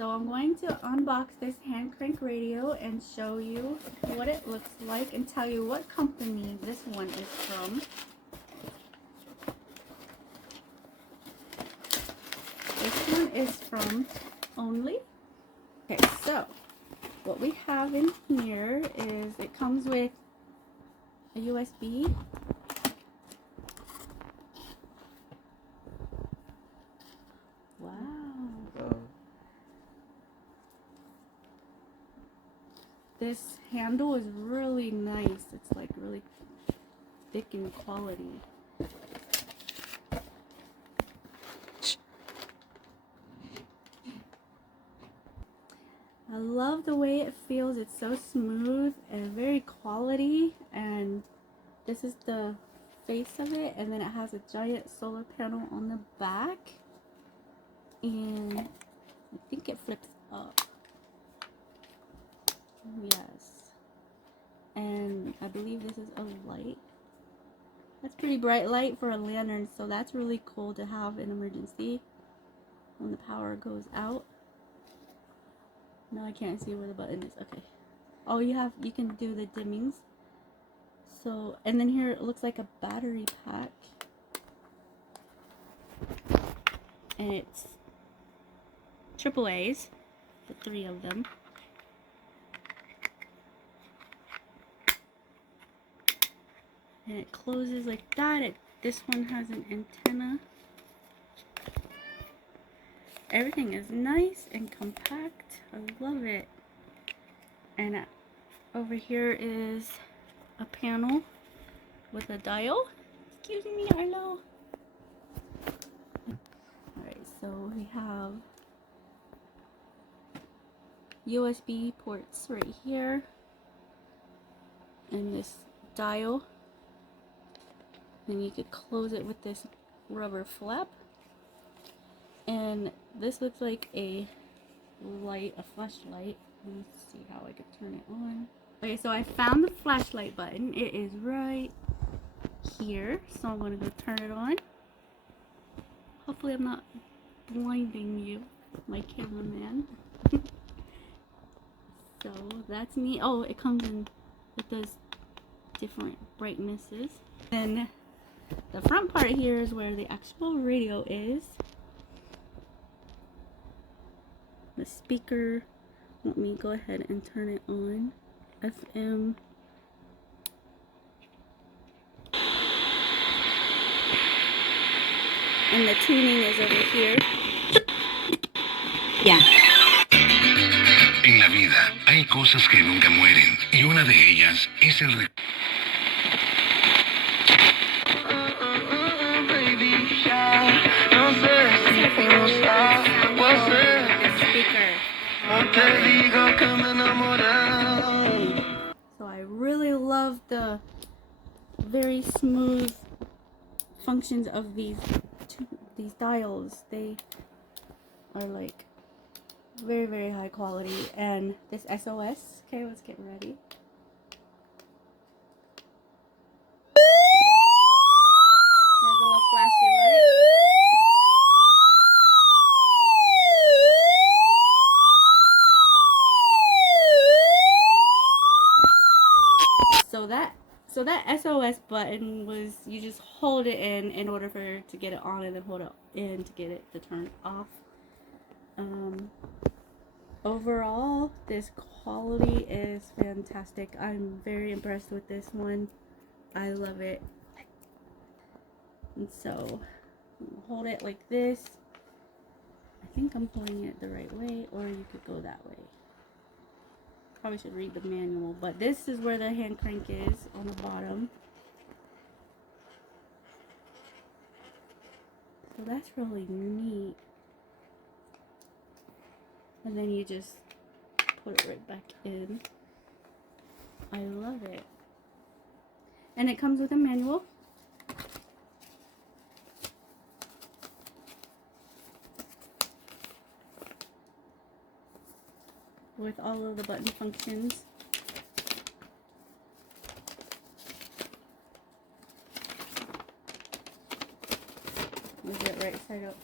so I'm going to unbox this hand crank radio and show you what it looks like and tell you what company this one is from. This one is from Onlyee. Okay, so what we have in here is it comes with a USB. Wow. This handle is really nice. It's like really thick in quality. I love the way it feels. It's so smooth and very quality. And this is the face of it, and then it has a giant solar panel on the back. And I think it flips up. Yes. And I believe this is a light. That's pretty bright light for a lantern, so that's really cool to have in emergency when the power goes out. No, I can't see where the button is. Okay. Oh, you can do the dimmings. So, and then here it looks like a battery pack. And it's AAAs, the 3 of them. And it closes like that. This one has an antenna. Everything is nice and compact. I love it. And over here is a panel with a dial. Excuse me, hello. Alright, so we have USB ports right here. And this dial. And you could close it with this rubber flap. And this looks like a light, a flashlight. Let me see how I could turn it on. Okay, so I found the flashlight button. It is right here. So I'm going to go turn it on. Hopefully I'm not blinding you, my cameraman. So that's neat. Oh, it comes in with those different brightnesses. Then the front part here is where the actual radio is. The speaker, let me go ahead and turn it on. FM. And the tuning is over here. Yeah. En la vida hay cosas que nunca mueren y una de ellas es el So I really love the very smooth functions of these dials. They are like very, very high quality. And this SOS. Okay, let's get ready. There's a little flashy light. So that SOS button was, you just hold it in order for it to get it on, and then hold it in to get it to turn off. Overall, this quality is fantastic. I'm very impressed with this one. I love it. And so, hold it like this. I think I'm pulling it the right way, or you could go that way. Probably should read the manual, but this is where the hand crank is on the bottom. So that's really neat. And then you just put it right back in. I love it. And it comes with a manual. With all of the button functions. Move it right side up.